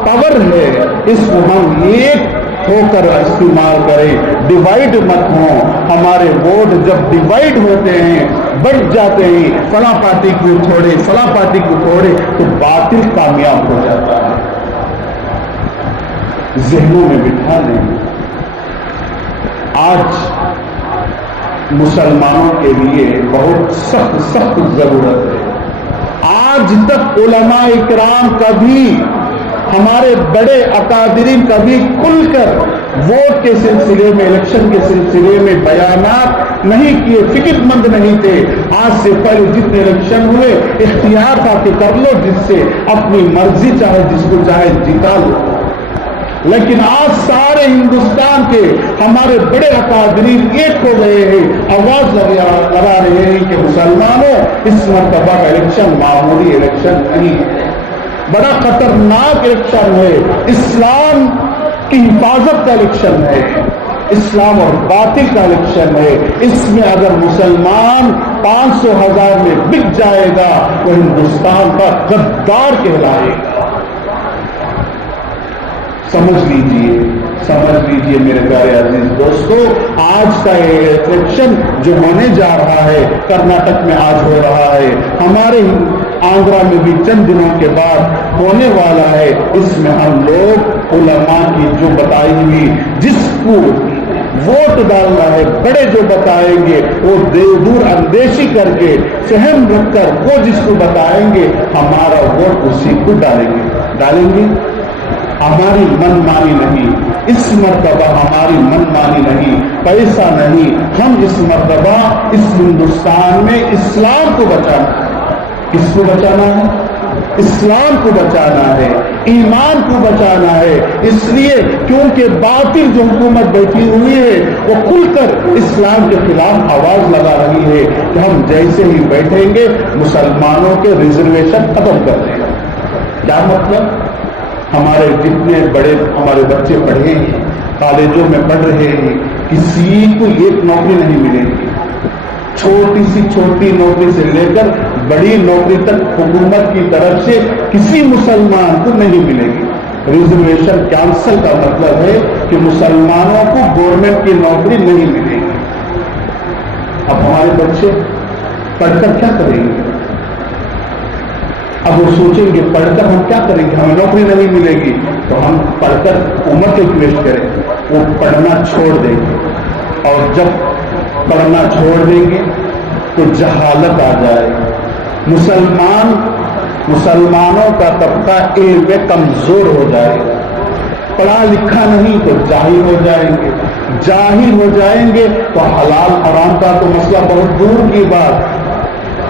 پاور ہے اس کو ہم ایک ہو کر استعمال کریں, ڈیوائڈ مت ہوں. ہمارے ووٹ جب ڈیوائڈ ہوتے ہیں, بٹ جاتے ہیں, فلاں پارٹی کو چھوڑے فلاں پارٹی کو چھوڑے, تو باطل کامیاب ہو جاتا ہے. ذہنوں میں بٹھا دیں. آج مسلمانوں کے لیے بہت سخت ضرورت ہے. آج تک علماء اکرام کبھی, ہمارے بڑے اکابرین کبھی کھل کر ووٹ کے سلسلے میں, الیکشن کے سلسلے میں بیانات نہیں کیے, فکر مند نہیں تھے. آج سے پہلے جتنے الیکشن ہوئے اختیار تھا کہ کر لو جس سے اپنی مرضی, چاہے جس کو چاہے جتا لو. لیکن آج سارے ہندوستان کے ہمارے بڑے اکابرین ایک ہو گئے ہیں, آواز لگا رہے ہیں کہ مسلمانوں اس مرتبہ کا الیکشن معمولی الیکشن نہیں ہے, بڑا خطرناک الیکشن ہے, اسلام کی حفاظت کا الیکشن ہے, اسلام اور باطل کا الیکشن ہے. اس میں اگر مسلمان 500 1000 میں بک جائے گا وہ ہندوستان کا غدار کہلائے گا. سمجھ لیجئے میرے پیارے عزیز دوستو, آج کا یہ الیکشن جو ہونے جا رہا ہے کرناٹک میں آج ہو رہا ہے, ہمارے آندھرا میں بھی چند دنوں کے بعد ہونے والا ہے. اس میں ہم لوگ علماء کی جو بتائی ہوئی, جس کو ووٹ ڈالنا ہے, بڑے جو بتائیں گے وہ دور اندیشی کر کے فہم رکھ کر وہ جس کو بتائیں گے ہمارا ووٹ اسی کو ڈالیں گے. ہماری من مانی نہیں, اس مرتبہ ہماری من مانی نہیں، پیسہ نہیں، ہم اس مرتبہ اس ہندوستان میں اسلام کو بچانا ہے۔ کس کو بچانا ہے؟ اسلام کو بچانا ہے، ایمان کو بچانا ہے۔ اس لیے کیونکہ باطل جو حکومت بیٹھی ہوئی ہے وہ کھل کر اسلام کے خلاف آواز لگا رہی ہے کہ ہم جیسے ہی بیٹھیں گے مسلمانوں کے ریزرویشن ختم کر دیں گے۔ کیا مطلب؟ ہمارے جتنے بڑے ہمارے بچے پڑھے ہیں، کالجوں میں پڑھ رہے ہیں، کسی کو ایک نوکری نہیں ملے گی، چھوٹی سی چھوٹی نوکری سے لے کر بڑی نوکری تک حکومت کی طرف سے کسی مسلمان کو نہیں ملے گی۔ ریزرویشن کینسل کا مطلب ہے کہ مسلمانوں کو گورنمنٹ کی نوکری نہیں ملے گی۔ اب ہمارے بچے پڑھ کر کیا کریں گے؟ اب وہ سوچیں گے پڑھ کر ہم کیا کریں گے، ہمیں نوکری نہیں ملے گی، تو ہم پڑھ کر عمر کو ویسٹ کریں، وہ پڑھنا چھوڑ دیں گے، اور جب پڑھنا چھوڑ دیں گے تو جہالت آ جائے گی۔ مسلمانوں کا طبقہ علم میں کمزور ہو جائے گا، پڑھا لکھا نہیں تو جاہل ہو جائیں گے، جاہل ہو جائیں گے تو حلال حرام کا تو مسئلہ بہت دور کی بات،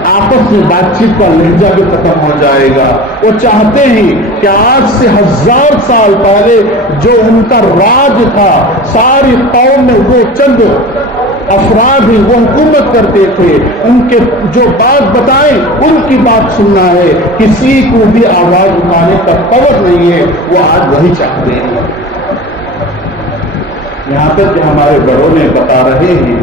آپس میں بات چیت کا لہجہ بھی ختم ہو جائے گا۔ وہ چاہتے ہیں کہ آج سے 1000 سال پہلے جو ان کا راج تھا، ساری قوم میں وہ چند افراد ہی وہ حکومت کرتے تھے، ان کے جو بات بتائیں ان کی بات سننا ہے، کسی کو بھی آواز اٹھانے کا پاور نہیں ہے، وہ آج وہی چاہتے ہیں۔ یہاں تک کہ ہمارے بڑوں نے بتا رہے ہیں،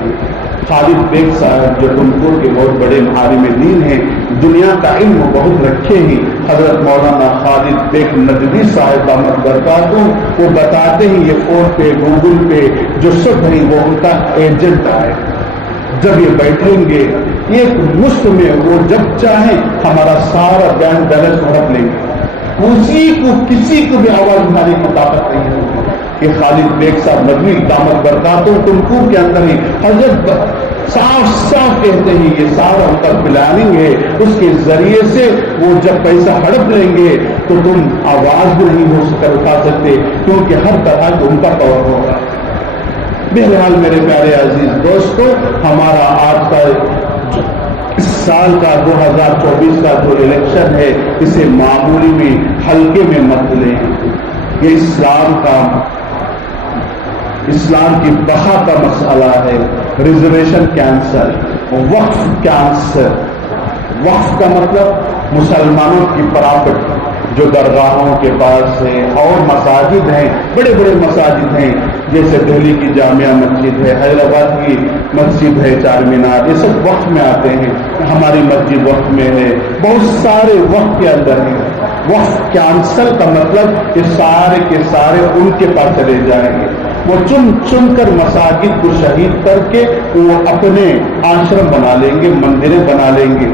خالد بیگ صاحب جو تمکور کے بہت بڑے عالم دین ہیں، دنیا کا علم بہت رکھے ہیں، حضرت مولانا خالد بیگ ندوی صاحب دامت برکاتہ، وہ بتاتے ہیں یہ فون پہ گوگل پہ جو سب ہیں وہ ان کا ایجنٹ ہے۔ جب یہ بیٹھیں گے ایک مشت میں وہ جب چاہیں ہمارا سارا بینک بیلنس ہڑپ لیں گے، کسی کو بھی آواز اٹھانے کی طاقت نہیں ہوگی۔ کہ خالد بیگ صاحب ندوی دامت برکاتہ تمکور کے اندر ہی حضرت صاف صاف کہتے ہیں یہ سارا ان کا پلاننگ ہے، اس کے ذریعے سے وہ جب پیسہ ہڑپ لیں گے تو تم آواز بھی نہیں ہو اٹھا سکتے، کیونکہ ہر طرح کا ان کا پاور ہوگا۔ بہرحال میرے پیارے عزیز دوستو، ہمارا آج کا اس سال کا 2024 کا جو الیکشن ہے اسے معمولی میں ہلکے میں مت لیں، یہ اسلام کی بقا کا مسئلہ ہے۔ ریزرویشن کینسل، وقف کینسل، وقف کا مطلب مسلمانوں کی پراپرٹی جو درگاہوں کے پاس ہے اور مساجد ہیں، بڑے بڑے مساجد ہیں، جیسے دہلی کی جامعہ مسجد ہے، حیدرآباد کی مسجد ہے چار مینار، یہ سب وقف میں آتے ہیں، ہماری مسجد وقف میں ہے، بہت سارے وقف کے اندر ہیں۔ وقف کینسل کا مطلب یہ سارے کے سارے ان کے پاس چلے جائیں گے، وہ چن چن کر مساجد کو شہید کر کے وہ اپنے آشرم بنا لیں گے، مندریں بنا لیں گے۔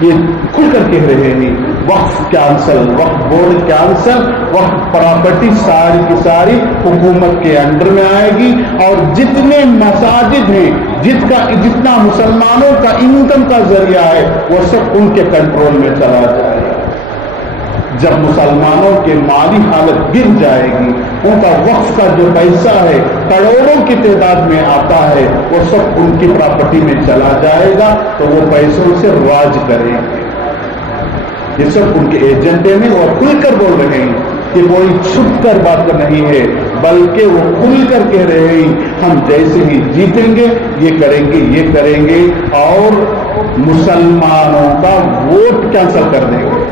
یہ کھل کر کہہ رہے ہیں وقف کینسل، وقف بورڈ کینسل، وقف پراپرٹی ساری کی ساری حکومت کے انڈر میں آئے گی، اور جتنے مساجد ہیں جتنا مسلمانوں کا انکم کا ذریعہ ہے وہ سب ان کے کنٹرول میں چلا جائے گا۔ جب مسلمانوں کے مالی حالت گر جائے گی، ان کا وقف کا جو پیسہ ہے کروڑوں کی تعداد میں آتا ہے وہ سب ان کی پراپرٹی میں چلا جائے گا، تو وہ پیسوں سے راج کریں گے۔ یہ سب ان کے ایجنٹے میں اور کھل کر بول رہے ہیں کہ کوئی چھپ کر بات نہیں ہے، بلکہ وہ کھل کر کہہ رہے ہیں ہم جیسے ہی جیتیں گے یہ کریں گے اور مسلمانوں کا ووٹ کینسل کر دیں گے۔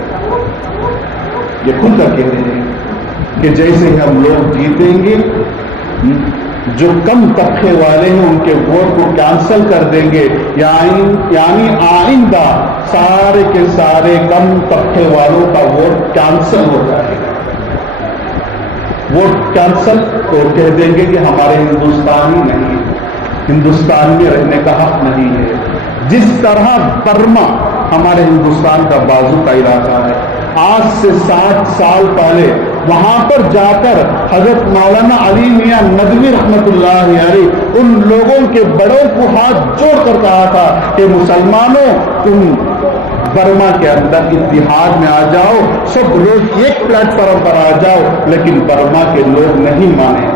یہ کھل کر کہہ رہے ہیں کہ جیسے ہم لوگ جیتیں گے جو کم طبقے والے ہیں ان کے ووٹ کو کینسل کر دیں گے، یعنی آئندہ سارے کے سارے کم طبقے والوں کا ووٹ کینسل ہو جائے گا۔ ووٹ کینسل تو کہہ دیں گے کہ ہمارے ہندوستانی نہیں، ہندوستان میں رہنے کا حق نہیں ہے۔ جس طرح برما ہمارے ہندوستان کا بازو کا علاقہ ہے، آج سے 60 سال پہلے وہاں پر جا کر حضرت مولانا علی میاں ندوی رحمت اللہ علیہ ان لوگوں کے بڑوں کو ہاتھ جوڑ کر کہا تھا کہ مسلمانوں تم برما کے اندر اتحاد میں آ جاؤ، سب لوگ ایک پلیٹ فارم پر آ جاؤ، لیکن برما کے لوگ نہیں مانے۔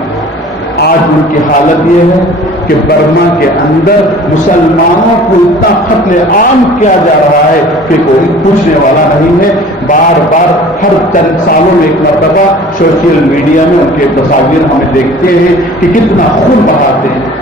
آج ان کی حالت یہ ہے کہ برما کے اندر مسلمانوں کو اتنا قتل عام کیا جا رہا ہے کہ کوئی پوچھنے والا نہیں ہے۔ بار بار ہر چند سالوں میں ایک مرتبہ سوشل میڈیا میں ان کے تصاویر ہمیں دیکھتے ہیں کہ کتنا خون بہاتے ہیں۔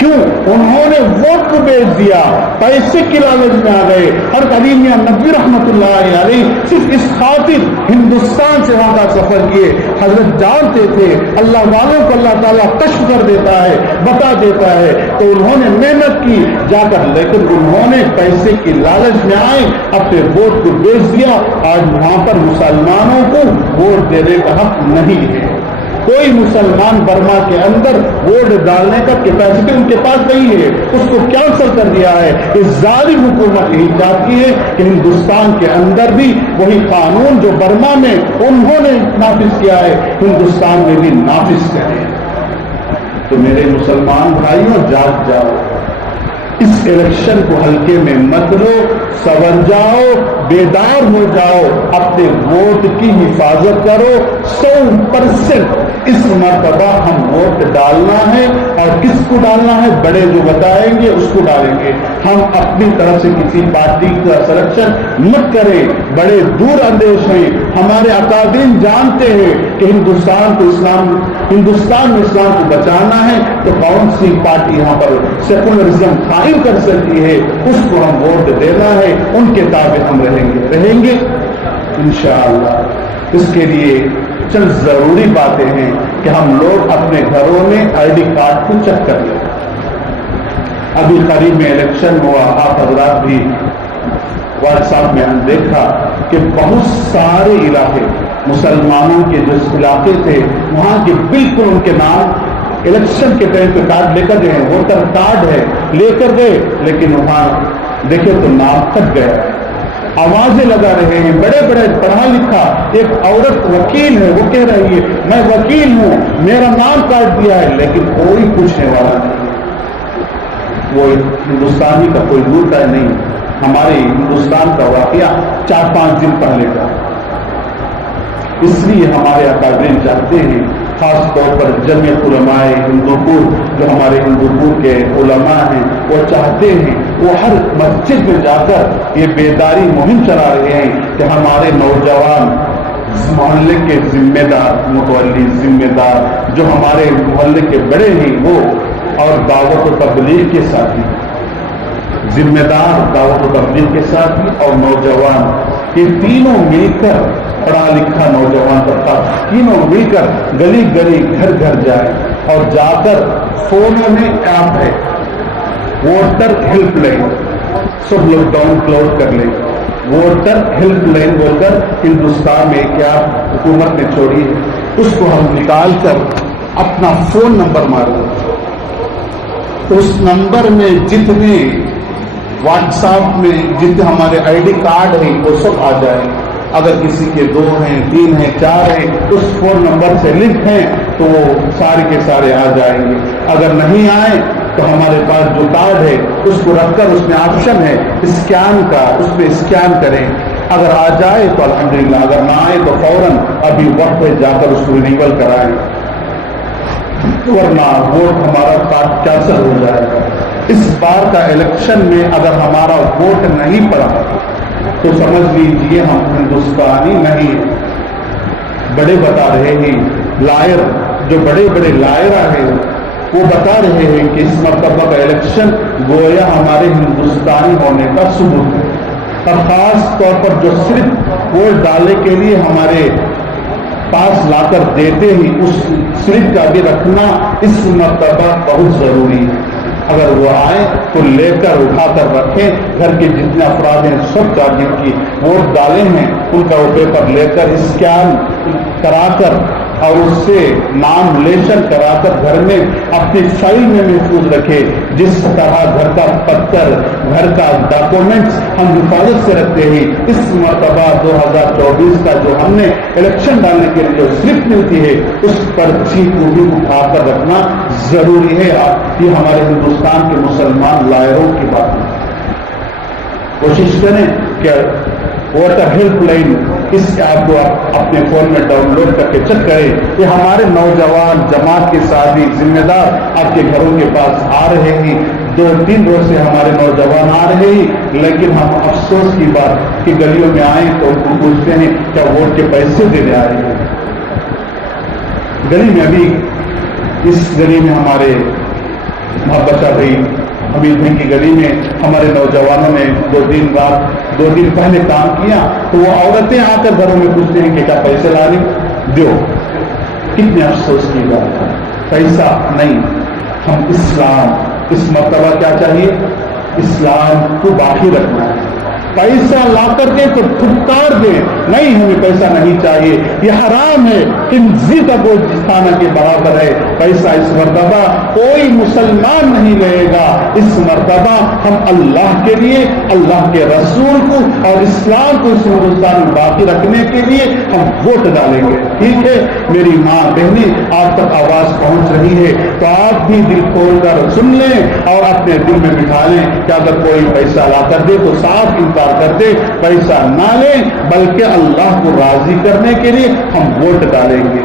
کیوں؟ انہوں نے ووٹ کو بیچ دیا، پیسے کی لالچ میں آ گئے۔ اور علی میاں نبوی رحمۃ اللہ علیہ صرف اس خاطر ہندوستان سے وہاں کا سفر کیے۔ حضرت جانتے تھے اللہ والوں کو اللہ تعالیٰ کشف کر دیتا ہے، بتا دیتا ہے، تو انہوں نے محنت کی جا کر، لیکن انہوں نے پیسے کی لالچ میں آئے اپنے ووٹ کو بیچ دیا۔ آج وہاں پر مسلمانوں کو ووٹ دینے کا حق نہیں ہے۔ کوئی مسلمان برما کے اندر ووٹ ڈالنے کا کیپیسٹی ان کے پاس نہیں ہے، اس کو کینسل کر دیا ہے۔ اس ظالم حکومت یہی چاہتی ہے کہ ہندوستان کے اندر بھی وہی قانون جو برما میں انہوں نے نافذ کیا ہے ہندوستان میں بھی نافذ کریں۔ تو میرے مسلمان بھائیوں، جاگ جاؤ، اس الیکشن کو ہلکے میں مت لو، سنور جاؤ، بیدار ہو جاؤ، اپنے ووٹ کی حفاظت کرو۔ 100% اس مرتبہ ہم ووٹ ڈالنا ہے، اور کس کو ڈالنا ہے بڑے جو بتائیں گے اس کو ڈالیں گے۔ ہم اپنی طرف سے کسی پارٹی کا سلیکشن مت کریں، بڑے دور اندیش ہیں۔ ہمارے اکابرین جانتے ہیں کہ ہندوستان میں اسلام کو بچانا ہے تو کون سی پارٹی یہاں پر سیکولرزم قائم کر سکتی ہے، اس کو ہم ووٹ دینا ہے، ان کے تابع ہم رہیں گے انشاءاللہ۔ اس کے لیے چند ضروری باتیں ہیں کہ ہم لوگ اپنے گھروں میں آئی ڈی کارڈ کو چیک کر لیں۔ ابھی قریب میں الیکشن ہوا، آپ حضرات بھی واٹس ایپ میں ہم دیکھا کہ بہت سارے علاقے مسلمانوں کے جو علاقے تھے وہاں کے بالکل ان کے نام الیکشن کے ٹائم پہ کارڈ لے کر گئے، ووٹر کارڈ ہے لے کر گئے، لیکن وہاں دیکھے تو نام کٹ گیا۔ آوازیں لگا رہے ہیں، بڑے بڑے پڑھا لکھا، ایک عورت وکیل ہے، وہ کہہ رہی ہے میں وکیل ہوں، میرا نام کاٹ دیا ہے، لیکن کوئی پوچھنے والا نہیں۔ وہ ہندوستانی کا کوئی ملتا نہیں، ہمارے ہندوستان کا واقعہ 4-5 دن پہلے کا۔ اس لیے ہمارے اکابرین چاہتے ہیں، خاص طور پر جمعیت علماء ہندوپور جو ہمارے ہندوپور کے علماء ہیں، وہ چاہتے ہیں وہ ہر مسجد میں جا کر یہ بیداری مہم چلا رہے ہیں کہ ہمارے نوجوان محلے کے ذمہ دار، متولی ذمہ دار جو ہمارے محلے کے بڑے ہیں وہ، اور دعوت و تبلیغ کے ساتھی، ذمہ دار دعوت و تبلیغ کے ساتھی اور نوجوان، یہ تینوں مل کر، پڑھا لکھا نوجوان طبقہ تینوں مل کر گلی گلی گھر گھر جائے اور جا کر فونوں میں ایپ ہے ووٹر ہیلپ لائن، سب لوگ ڈاؤن لوڈ کر لیں۔ ووٹر ہیلپ لائن بول کر ہندوستان میں کیا حکومت نے چھوڑی ہے، اس کو ہم نکال کر اپنا فون نمبر ماریں، اس نمبر میں جتنے واٹس ایپ میں جتنے ہمارے آئی ڈی کارڈ ہیں وہ سب آ جائیں۔ اگر کسی کے 2 ہیں 3 ہیں 4 ہیں اس فون نمبر سے لنک ہیں تو وہ سارے کے سارے آ جائیں گے۔ اگر نہیں آئے تو ہمارے پاس جو کارڈ ہے اس کو رکھ کر اس میں آپشن ہے اسکین کا، اس پہ اسکین کریں، اگر آ جائے تو الحمدللہ، اگر نہ آئے تو فوراً ابھی وقت پہ جا کر اس کو رینیول کرائیں، ورنہ ووٹ ہمارا کارڈ کینسل ہو جائے گا۔ اس بار کا الیکشن میں اگر ہمارا ووٹ نہیں پڑا تو سمجھ لیجیے ہم ہندوستانی نہیں ہیں۔ بڑے بتا رہے ہیں، لائر جو بڑے بڑے لائرہ ہیں وہ بتا رہے ہیں کہ اس مرتبہ کا الیکشن گویا ہمارے ہندوستانی ہونے کا ثبوت ہے، اور خاص طور پر جو صرف ووٹ ڈالنے کے لیے ہمارے پاس لا کر دیتے ہیں اس سلپ کا بھی رکھنا اس مرتبہ بہت ضروری ہے۔ اگر وہ آئے تو لے کر اٹھا کر رکھیں، گھر کے جتنے افراد ہیں سب کا جن کی ووٹ ڈالے ہیں ان کا وہ پیپر لے کر اسکین کرا کر اور اس سے ناملیشن کرا کر گھر میں اپنی فائل میں محفوظ رکھے۔ جس طرح گھر کا پتر، گھر کا ڈاکومنٹس ہم حفاظت سے رکھتے ہیں، اس مرتبہ 2024 کا جو ہم نے الیکشن ڈالنے کے لیے جو سلپ ملتی ہے اس پرچی کو بھی اٹھا کر رکھنا ضروری ہے۔ یہ ہمارے ہندوستان کے مسلمان لائروں کی بات ہے، کوشش کریں کہ واٹر ہیلپ لائن اس ایپ کو آپ اپنے فون میں ڈاؤن لوڈ کر کے چیک کریں کہ ہمارے نوجوان جماعت کے ساتھی ذمہ دار آپ کے گھروں کے پاس آ رہے ہیں. 2-3 روز سے ہمارے نوجوان آ رہے ہیں، لیکن ہم افسوس کی بات کہ گلیوں میں آئیں تو ان کو پوچھتے ہیں کیا ووٹ کے پیسے دینے آ رہے ہیں. گلی میں ابھی اس گلی میں ہمارے محبت بھائی حمید بھائی کی گلی میں ہمارے نوجوانوں نے 2 دن پہلے کام کیا تو وہ عورتیں آ کر گھروں میں پوچھتے ہیں کہ کیا پیسے لا رہی دیو. کتنے افسوس کی بات ہے، پیسہ نہیں. ہم اسلام اس مرتبہ کیا چاہیے؟ اسلام کو باقی رکھنا ہے. پیسہ لا کر کے تو پھٹکار دیں، نہیں ہمیں پیسہ نہیں چاہیے، یہ حرام ہے، خنزیر کا گوشت کھانا کے برابر ہے. پیسہ اس مرتبہ کوئی مسلمان نہیں لے گا. اس مرتبہ ہم اللہ کے لیے، اللہ کے رسول کو اور اسلام کو اس ہندوستان میں باقی رکھنے کے لیے ہم ووٹ ڈالیں گے. ٹھیک ہے میری ماں بہنیں، آپ تک آواز پہنچ رہی ہے تو آپ بھی دل کھول کر سن لیں اور اپنے دل میں بٹھا لیں کہ اگر کوئی پیسہ لا کر دے تو صاف انکار کر دے، پیسہ نہ لیں بلکہ اللہ کو راضی کرنے کے لیے ہم ووٹ ڈالیں گے.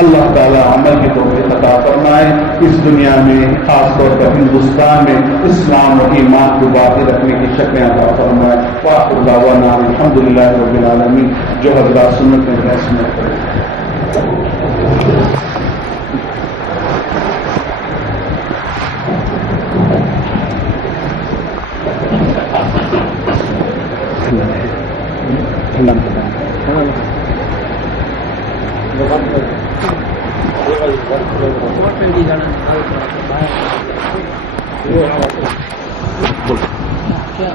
اللہ تعالیٰ عمل کی توفیق عطا فرمائے. اس دنیا میں خاص طور پر ہندوستان میں اسلام و ایمان کو باقی رکھنے کی شکلیں عطا فرمائے. وآخر دعوانا الحمدللہ رب العالمین. جو حضرات سنت میں بحث میں کریں. کیا